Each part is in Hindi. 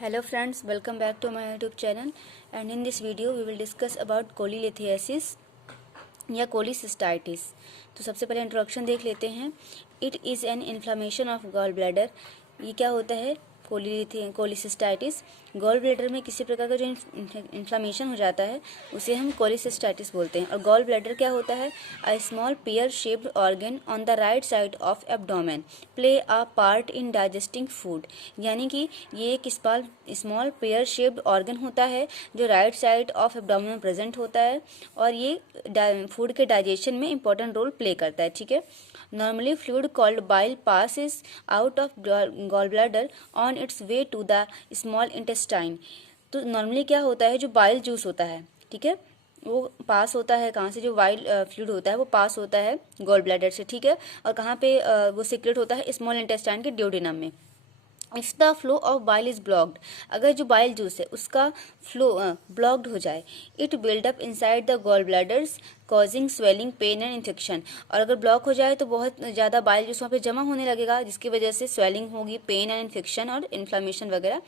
Hello friends, welcome back to my YouTube channel, and in this video we will discuss about cholelithiasis या कोलिसिस्टाइटिस। तो सबसे पहले इंट्रोडक्शन देख लेते हैं। It is an inflammation of gall bladder. ये क्या होता है? कोलिसिस्टाइटिस। गॉल ब्लैडर में किसी प्रकार का जो इन्फ्लामेशन हो जाता है उसे हम कोलिसिस्टाइटिस बोलते हैं। और गॉल ब्लैडर क्या होता है? A small pear shaped organ on the right side of abdomen play a part in digesting food. यानी कि ये एक स्मॉल पेयर शेप्ड ऑर्गन होता है जो राइट साइड ऑफ एब्डोमेन में प्रेजेंट होता है और ये फूड के डाइजेशन में इंपॉर्टेंट रोल प्ले करता है। ठीक है। Normally fluid called bile passes out of gall bladder on its way to the small intestine. तो नॉर्मली क्या होता है, जो बाइल जूस होता है, ठीक है, वो पास होता है कहाँ से? जो बाइल फ्लूइड होता है वो पास होता है गॉल ब्लैडर से, ठीक है। और कहाँ पे वो सीक्रेट होता है? स्मॉल इंटेस्टाइन के ड्यूडेनम में। If the flow of bile is blocked, अगर जो बाइल जूस है उसका फ्लो ब्लॉक्ड हो जाए, it buildup inside the gall bladders causing swelling pain and infection. और अगर ब्लॉक हो जाए तो बहुत ज़्यादा बाइल जूस वहाँ पे जमा होने लगेगा, जिसकी वजह से स्वेलिंग होगी, पेन एंड इन्फेक्शन और इन्फ्लामेशन वगैरह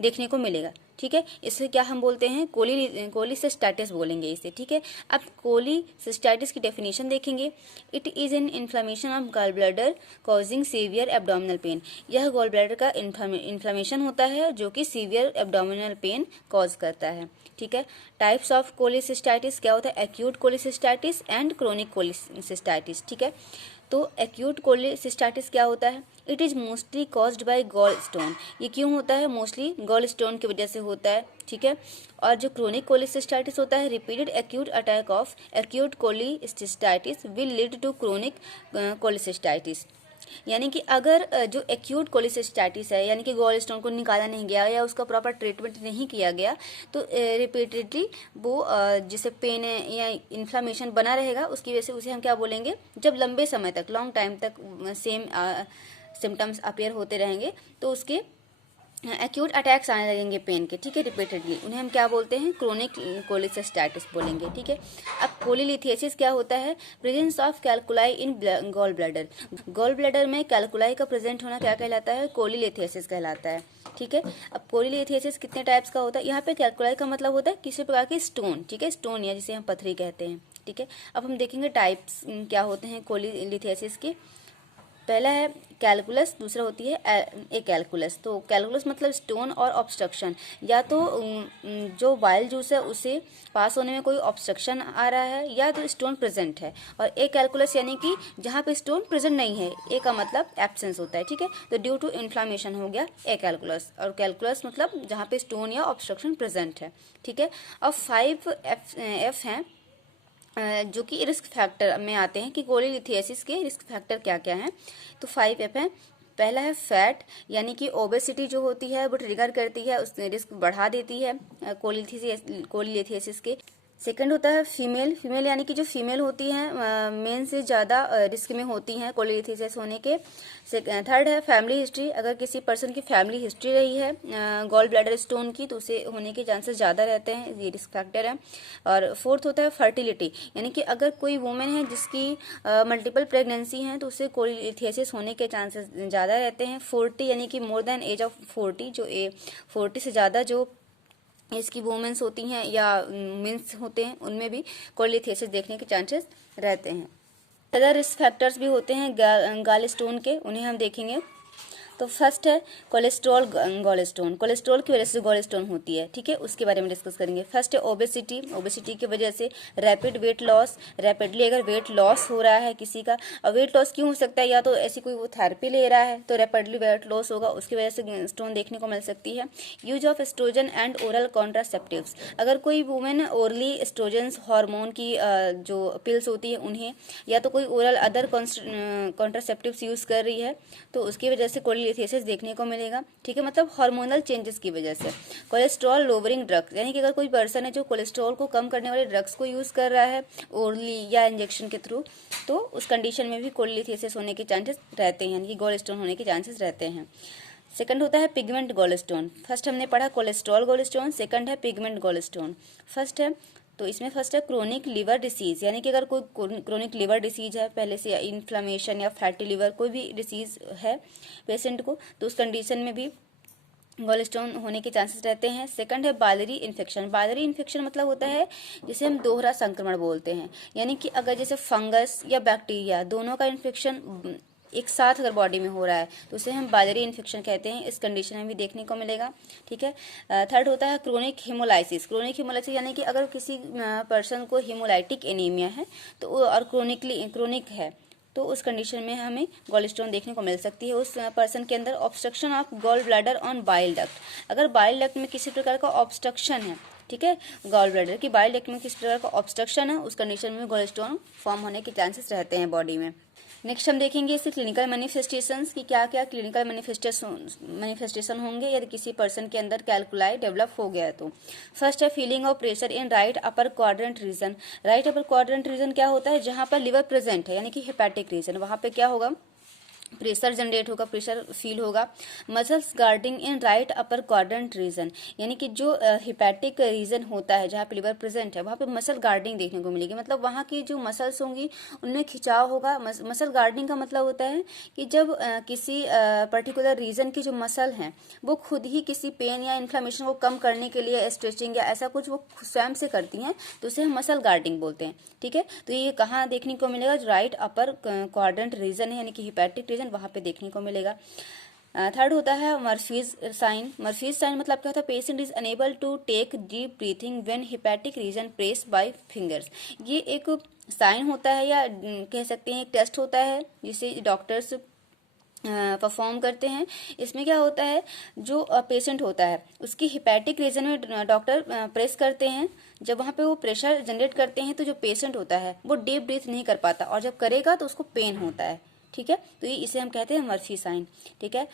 देखने को मिलेगा। ठीक है, इसे क्या हम बोलते हैं? कोलिसिस्टाइटिस बोलेंगे इसे। ठीक है। अब कोलिसिस्टाइटिस की डेफिनेशन देखेंगे। It is an inflammation of gall bladder causing severe abdominal pain. यह गॉल ब्लैडर का इन्फ्लामेशन होता है जो कि सीवियर एब्डोमिनल पेन कॉज करता है। ठीक है। टाइप्स ऑफ कोलिसिस्टाइटिस क्या होता है? Acute cholecystitis and chronic cholecystitis. ठीक है। तो एक्यूट कोलिसिस्टाइटिस क्या होता है? It is mostly caused by gall stone. ये क्यों होता है? मोस्टली गॉल स्टोन की वजह से होता है। ठीक है। और जो क्रोनिक कोलिसिस्टाइटिस होता है, repeated acute attack of acute cholecystitis will lead to chronic cholecystitis. यानी कि अगर जो एक्यूट कोलिसिस्टाइटिस है, यानी कि गॉल स्टोन को निकाला नहीं गया या उसका प्रॉपर ट्रीटमेंट नहीं किया गया, तो रिपीटेडली वो जिसे पेन या इन्फ्लामेशन बना रहेगा, उसकी वजह से उसे हम क्या बोलेंगे? जब लंबे समय तक, लॉन्ग टाइम तक सेम सिम्टम्स अपीयर होते रहेंगे तो उसके एक्यूट अटैक्स आने लगेंगे पेन के। ठीक है, रिपीटेडली, उन्हें हम क्या बोलते हैं? क्रोनिक कोलिसिस्टाइटिस बोलेंगे। ठीक है। अब कोलिलिथियासिस क्या होता है? Presence of calculi in gall bladder. Gall bladder में कैलकुलाई का प्रेजेंट होना क्या कहलाता है? कोलिलिथियासिस कहलाता है। ठीक है। अब कोलिलिथियासिस कितने टाइप्स का होता है? यहाँ पे कैलकुलाई का मतलब होता है किसी प्रकार की स्टोन। ठीक है, स्टोन या जिसे हम पथरी कहते हैं। ठीक है। अब हम देखेंगे टाइप्स क्या होते हैं कोलिलिथियासिस के। पहला है कैलकुलस, दूसरा होती है ए कैलकुलस। तो कैलकुलस मतलब स्टोन और ऑब्स्ट्रक्शन, या तो जो बाइल जूस है उसे पास होने में कोई ऑब्स्ट्रक्शन आ रहा है या तो स्टोन प्रेजेंट है। और ए कैलकुलस यानी कि जहाँ पे स्टोन प्रेजेंट नहीं है, ए का मतलब एब्सेंस होता है। ठीक है। तो ड्यू टू इन्फ्लामेशन हो गया ए कैलकुलस, और कैलकुलस मतलब जहाँ पे स्टोन या ऑब्स्ट्रक्शन प्रेजेंट है। ठीक है। अब 5 एफ हैं जो कि रिस्क फैक्टर में आते हैं कि कोलिलिथियासिस के रिस्क फैक्टर क्या क्या हैं। तो 5 एफ हैं। पहला है फैट, यानी कि ओबेसिटी जो होती है वो ट्रिगर करती है, उस रिस्क बढ़ा देती है कोलिलिथियासिस के। सेकंड होता है फीमेल। फीमेल यानी कि जो फीमेल होती हैं मेन से ज़्यादा रिस्क में होती हैं कोलिलिथियासिस होने के। थर्ड है फैमिली हिस्ट्री। अगर किसी पर्सन की फैमिली हिस्ट्री रही है गॉल ब्लैडर स्टोन की तो उसे होने के चांसेस ज़्यादा रहते हैं, ये रिस्क फैक्टर है। और फोर्थ होता है फर्टिलिटी, यानी कि अगर कोई वुमेन है जिसकी मल्टीपल प्रेगनेंसी हैं तो उसे कोलिलिथियासिस होने के चांसेस ज़्यादा रहते हैं। 40 यानी कि मोर देन एज ऑफ 40, जो 40 से ज़्यादा जो इसकी वुमेन्स होती हैं या मेंस होते हैं, उनमें भी कोलिलिथियासिस देखने के चांसेस रहते हैं। अदर रिस्क फैक्टर्स भी होते हैं गॉल स्टोन के, उन्हें हम देखेंगे। तो फर्स्ट है कोलेस्ट्रॉल गॉल स्टोन। कोलेस्ट्रॉल की वजह से गॉल स्टोन होती है। ठीक है, उसके बारे में डिस्कस करेंगे। फर्स्ट है ओबेसिटी। ओबेसिटी की वजह से रैपिड वेट लॉस। रैपिडली अगर वेट लॉस हो रहा है किसी का, और वेट लॉस क्यों हो सकता है? या तो ऐसी कोई वो थेरेपी ले रहा है तो रैपिडली वेट लॉस होगा, उसकी वजह से स्टोन देखने को मिल सकती है। Use of oestrogen and oral contraceptives. अगर कोई वुमेन ओरली एस्ट्रोजन्स हार्मोन की जो पिल्स होती है उन्हें, या तो कोई ओरल अदर कॉन्ट्रासेप्टिव्स यूज़ कर रही है तो उसकी वजह से कोलिलिथियासिस देखने को मिलेगा। ठीक है, मतलब हार्मोनल चेंजेस की वजह से। कोलेस्ट्रॉल लोवरिंग ड्रग्स, यानी कि अगर कोई पर्सन है जो कोलेस्ट्रॉल को कम करने वाले ड्रग्स को यूज़ कर रहा है ओरली या इंजेक्शन के थ्रू, तो उस कंडीशन में भी कोलिलिथियासिस होने के चांसेस रहते हैं, यानी कि गॉल स्टोन होने के चांसेस रहते हैं। सेकंड होता है पिगमेंट गॉल स्टोन। फर्स्ट हमने पढ़ा कोलेस्ट्रॉल गॉल स्टोन, सेकंड है पिगमेंट गॉल स्टोन। फर्स्ट है, तो इसमें फर्स्ट है क्रोनिक लिवर डिसीज़, यानी कि अगर कोई क्रोनिक लिवर डिसीज़ है पहले से, या इन्फ्लामेशन या फैटी लिवर कोई भी डिसीज़ है पेशेंट को, तो उस कंडीशन में भी गॉल स्टोन होने के चांसेस रहते हैं। सेकंड है बाइलरी इन्फेक्शन। बाइलरी इन्फेक्शन मतलब होता है जिसे हम दोहरा संक्रमण बोलते हैं, यानी कि अगर जैसे फंगस या बैक्टीरिया दोनों का इन्फेक्शन एक साथ अगर बॉडी में हो रहा है तो उसे हम बाइलरी इन्फेक्शन कहते हैं। इस कंडीशन में भी देखने को मिलेगा, ठीक है। थर्ड होता है क्रोनिक हिमोलाइसिस। क्रोनिक हिमोलाइसिस यानी कि अगर किसी पर्सन को हिमोलाइटिक एनीमिया है तो और क्रोनिक है तो उस कंडीशन में हमें गॉल स्टोन देखने को मिल सकती है। उस पर्सन के अंदर obstruction of gall bladder on bile duct. अगर बाइल डक्ट में किसी प्रकार का ऑब्स्ट्रक्शन है, ठीक है, गॉल ब्लैडर की बाइल डक्ट में किसी प्रकार का ऑब्स्ट्रक्शन है, उस कंडीशन में गॉल स्टोन फॉर्म होने के चांसेस रहते हैं बॉडी में। नेक्स्ट हम देखेंगे इसके क्लिनिकल मैनिफेस्टेशंस कि क्या क्या क्लिनिकल मैनिफेस्टेशन होंगे यदि किसी पर्सन के अंदर कैलकुलाई डेवलप हो गया है तो। फर्स्ट है feeling of pressure in right upper quadrant region. Right upper quadrant region क्या होता है, जहां पर लिवर प्रेजेंट है यानी कि हेपेटिक रीजन, वहां पे क्या होगा, प्रेशर जनरेट होगा, प्रेशर फील होगा। Muscles guarding in right upper quadrant region, यानी कि जो हिपैटिक रीजन होता है जहाँ पे लिवर प्रेजेंट है वहाँ पे मसल गार्डिंग देखने को मिलेगी। मतलब वहाँ की जो मसल्स होंगी उनमें खिंचाव होगा। मसल गार्डिंग का मतलब होता है कि जब किसी पर्टिकुलर रीजन की जो मसल हैं वो खुद ही किसी पेन या इन्फ्लामेशन को कम करने के लिए स्ट्रेचिंग या ऐसा कुछ वो स्वयं से करती हैं तो उसे हम मसल गार्डिंग बोलते हैं, ठीक है। तो ये कहाँ देखने को मिलेगा, जो राइट अपर क्वाड्रेंट रीजन है यानी कि हिपैटिक रीजन, वहां पे देखने को मिलेगा। थर्ड होता है मर्फीज साइन। मर्फीज साइन मतलब क्या होता है, patient is unable to take deep breathing when hepatic region press by fingers. ये एक साइन होता है या कह सकते हैं एक टेस्ट होता है जिसे डॉक्टर्स परफॉर्म करते हैं। इसमें क्या होता है, जो पेशेंट होता है उसकी हिपैटिक रीजन में डॉक्टर प्रेस करते हैं। जब वहाँ पे वो प्रेशर जनरेट करते हैं तो जो पेशेंट होता है वो डीप ब्रीथ नहीं कर पाता और जब करेगा तो उसको पेन होता है, ठीक है। तो ये इसे हम कहते हैं मर्फी साइन, ठीक है।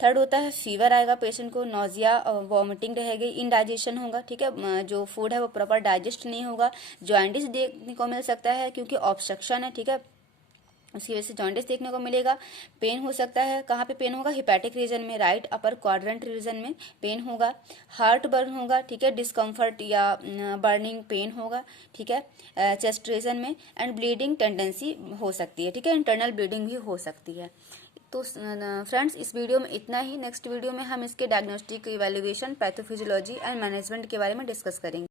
थर्ड होता है फीवर आएगा पेशेंट को, नोजिया वॉमिटिंग रहेगी, इनडाइजेशन होगा, ठीक है, जो फूड है वो प्रॉपर डाइजेस्ट नहीं होगा। जॉइंटिस देखने को मिल सकता है क्योंकि ऑब्स्ट्रक्शन है, ठीक है, उसकी वजह से जॉइंटिस देखने को मिलेगा। पेन हो सकता है, कहाँ पे पेन होगा, हिपैटिक रीजन में, राइट अपर क्वाड्रेंट रीजन में पेन होगा। हार्ट बर्न होगा, ठीक है, डिस्कम्फर्ट या बर्निंग पेन होगा, ठीक है, चेस्ट रीजन में। एंड ब्लीडिंग टेंडेंसी हो सकती है, ठीक है, इंटरनल ब्लीडिंग भी हो सकती है। तो फ्रेंड्स इस वीडियो में इतना ही। नेक्स्ट वीडियो में हम इसके diagnostic, evaluation, pathophysiology and management के बारे में डिस्कस करेंगे।